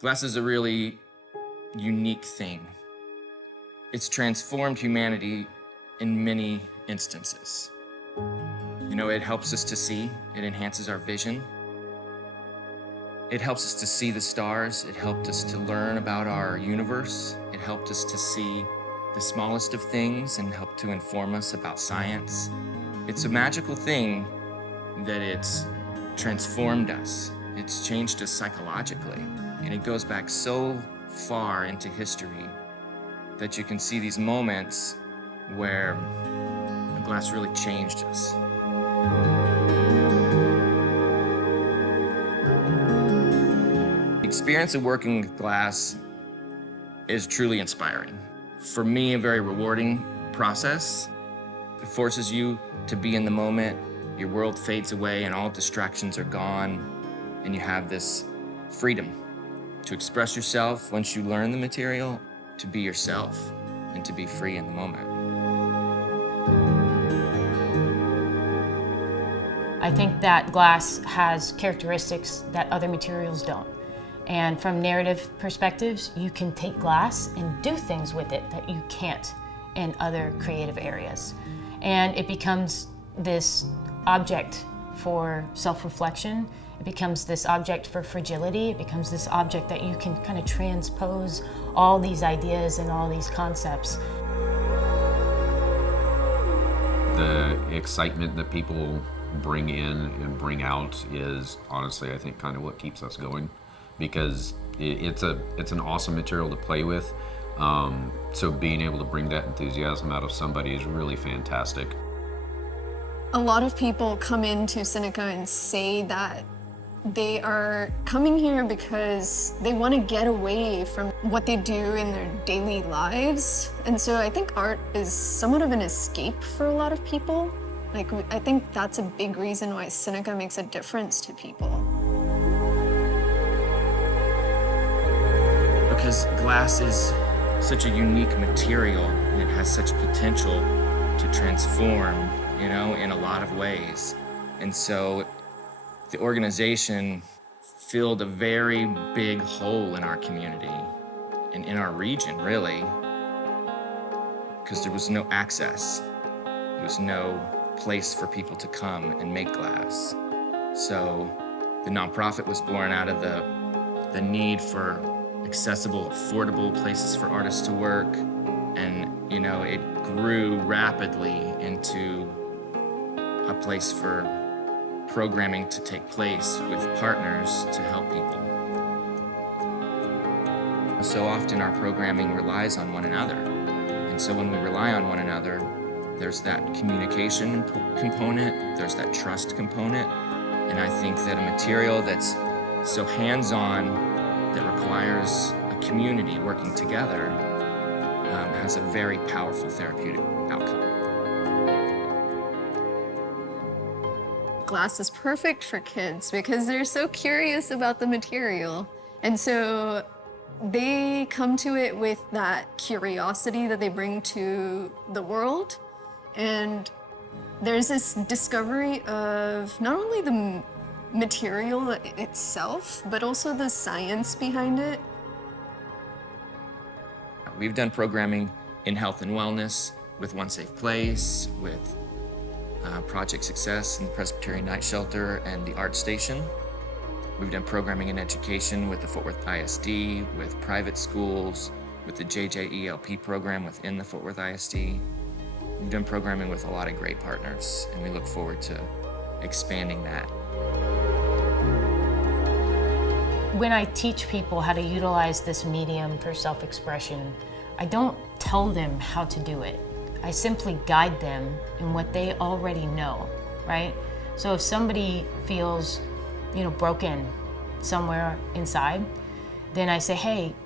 Glass is a really unique thing. It's transformed humanity in many instances. It helps us to see, it enhances our vision. It helps us to see the stars. It helped us to learn about our universe. It helped us to see the smallest of things and helped to inform us about science. It's a magical thing that it's transformed us. It's changed us psychologically. And it goes back so far into history that you can see these moments where the glass really changed us. The experience of working with glass is truly inspiring. For me, a very rewarding process. It forces you to be in the moment. Your world fades away and all distractions are gone, and you have this freedom to express yourself once you learn the material, to be yourself and to be free in the moment. I think that glass has characteristics that other materials don't. And from narrative perspectives, you can take glass and do things with it that you can't in other creative areas. And it becomes this object for self-reflection. It becomes this object for fragility. It becomes this object that you can kind of transpose all these ideas and all these concepts. The excitement that people bring in and bring out is honestly, I think, kind of what keeps us going, because it's an awesome material to play with. So being able to bring that enthusiasm out of somebody is really fantastic. A lot of people come into Sinaca and say that they are coming here because they want to get away from what they do in their daily lives. And so I think art is somewhat of an escape for a lot of people. I think that's a big reason why Sinaca makes a difference to people. Because glass is such a unique material and it has such potential to transform, in a lot of ways. And so the organization filled a very big hole in our community and in our region, really, because there was no access. There was no place for people to come and make glass. So the nonprofit was born out of the need for accessible, affordable places for artists to work. And, it grew rapidly into a place for programming to take place with partners to help people. So often our programming relies on one another. And so when we rely on one another, there's that communication component, there's that trust component. And I think that a material that's so hands-on, that requires a community working together, has a very powerful therapeutic outcome. Glass is perfect for kids because they're so curious about the material. And so they come to it with that curiosity that they bring to the world. And there's this discovery of not only the material itself, but also the science behind it. We've done programming in health and wellness with One Safe Place, with Project Success and the Presbyterian Night Shelter and the Art Station. We've done programming in education with the Fort Worth ISD, with private schools, with the JJELP program within the Fort Worth ISD. We've done programming with a lot of great partners, and we look forward to expanding that. When I teach people how to utilize this medium for self-expression, I don't tell them how to do it. I simply guide them in what they already know, right? So if somebody feels, broken somewhere inside, then I say, hey,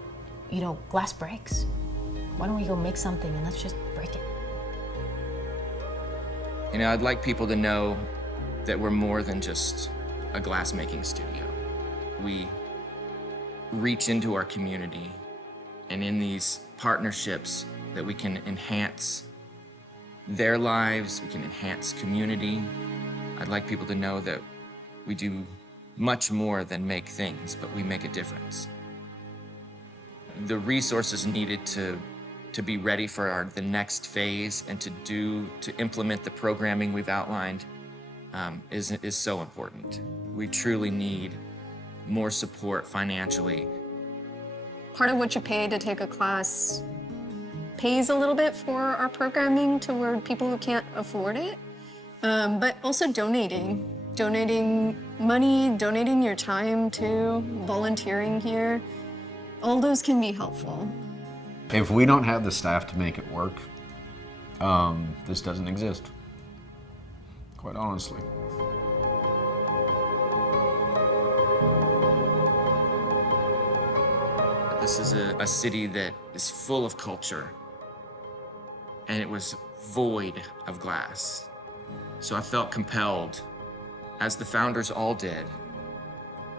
glass breaks. Why don't we go make something and let's just break it? I'd like people to know that we're more than just a glass-making studio. We reach into our community, and in these partnerships that we can enhance their lives, we can enhance community. I'd like people to know that we do much more than make things, but we make a difference. the resources needed to be ready for the next phase and to implement the programming we've outlined is so important. We truly need more support financially. Part of what you pay to take a class pays a little bit for our programming toward people who can't afford it, but also donating money, donating your time to volunteering here. All those can be helpful. If we don't have the staff to make it work, this doesn't exist, quite honestly. This is a city that is full of culture, and it was void of glass. So I felt compelled, as the founders all did,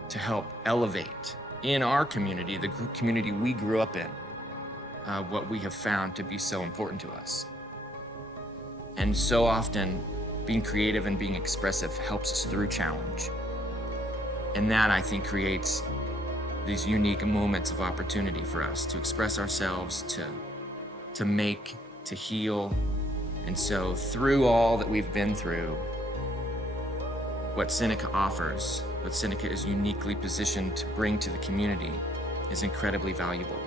to help elevate in our community, the community we grew up in, what we have found to be so important to us. And so often, being creative and being expressive helps us through challenge. And that, I think, creates these unique moments of opportunity for us to express ourselves, to make, to heal. And so through all that we've been through, what Sinaca offers, what Sinaca is uniquely positioned to bring to the community is incredibly valuable.